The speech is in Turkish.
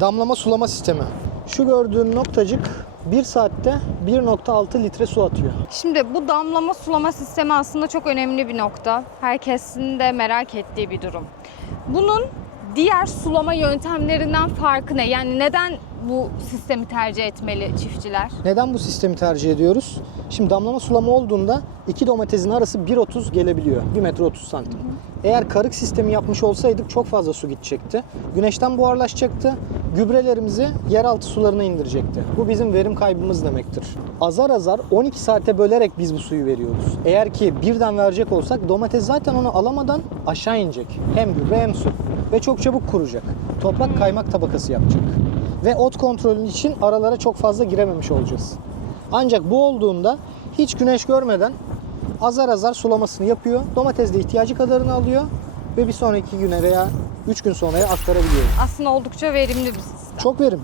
Damlama sulama sistemi. Şu gördüğün noktacık 1 saatte 1.6 litre su atıyor. Şimdi bu damlama sulama sistemi aslında çok önemli bir nokta. Herkesin de merak ettiği bir durum. Bunun diğer sulama yöntemlerinden farkı ne? Yani neden bu sistemi tercih etmeli çiftçiler? Neden bu sistemi tercih ediyoruz? Şimdi damlama sulama olduğunda iki domatesin arası 1.30 gelebiliyor. 1 metre 30 santim. Eğer karık sistemi yapmış olsaydık çok fazla su gidecekti. Güneşten buharlaşacaktı. Gübrelerimizi yeraltı sularına indirecekti. Bu bizim verim kaybımız demektir. Azar azar 12 saate bölerek biz bu suyu veriyoruz. Eğer ki birden verecek olsak domates zaten onu alamadan aşağı inecek. Hem gübre hem su. Ve çok çabuk kuracak. Toprak kaymak tabakası yapacak. Ve ot kontrolü için aralara çok fazla girememiş olacağız. Ancak bu olduğunda hiç güneş görmeden azar azar sulamasını yapıyor. Domates de ihtiyacı kadarını alıyor ve bir sonraki güne veya 3 gün sonraya aktarabiliyor. Aslında oldukça verimli bir sistem. Çok verim.